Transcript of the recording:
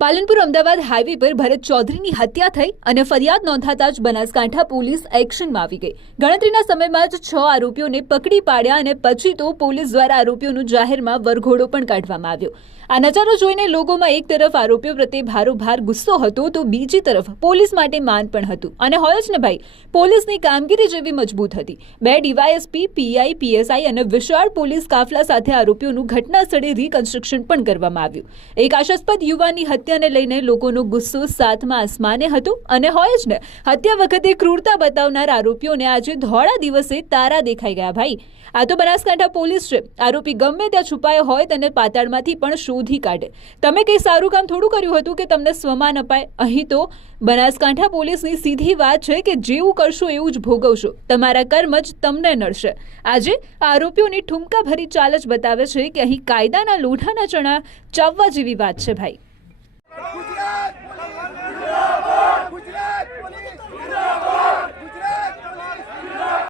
Palanpur Ahmedabad highway પર ભરત ચૌધરીની હત્યા થઈ અને ફરિયાદ નોંધાતા જ બનાસકાંઠા પોલીસ એક્શનમાં આવી ગઈ. ગણતરીના સમયમાં જ છ આરોપીઓને પકડી પાડ્યા અને પછી તો પોલીસ દ્વારા આરોપીઓનું જાહેરમાં વરઘોડો પણ કાઢવામાં આવ્યો. આ નજારો જોઈને લોકોમાં એક તરફ આરોપીઓ પ્રત્યે ભારોભાર ગુસ્સો હતો તો બીજી તરફ પોલીસ માટે માન પણ હતું. અને હોય જ ને ભાઈ, પોલીસની કામગીરી જેવી મજબૂત હતી. બે ડીવાયએસપી પીઆઈ પીએસઆઈ અને વિશાળ પોલીસ કાફલા સાથે આરોપીઓનું ઘટના સ્થળે રિકન્સ્ટ્રક્શન પણ કરવામાં આવ્યું. એક આશાસ્પદ યુવાનની હત્યાને લઈને લોકોનો ગુસ્સો સાતમા આસમાને હતો અને હોય જ ને, હત્યા વખતે ક્રૂરતા બતાવનાર આરોપીઓને આજે ધોળા દિવસે તારા દેખાઈ ગયા ભાઈ. આ તો બનાસકાંઠા પોલીસ છે. આરોપી ગમે ત્યાં છુપાયો હોય તેને પાતાળમાંથી પણ શોધી કાઢે. તમે કંઈ સારું કામ થોડું કર્યું હતું કે તમને સ્વમાન અપાય? અહીં તો બનાસકાંઠા પોલીસની સીધી વાત છે કે જેવું કરશો એવું જ ભોગવશો. તમારા કર્મ જ તમને નડશે. આજે આરોપીઓની ઠુમકા ભરી ચાલ જ બતાવે છે કે અહીં કાયદાના લોઢાના ચણા ચાવવા જેવી વાત છે ભાઈ.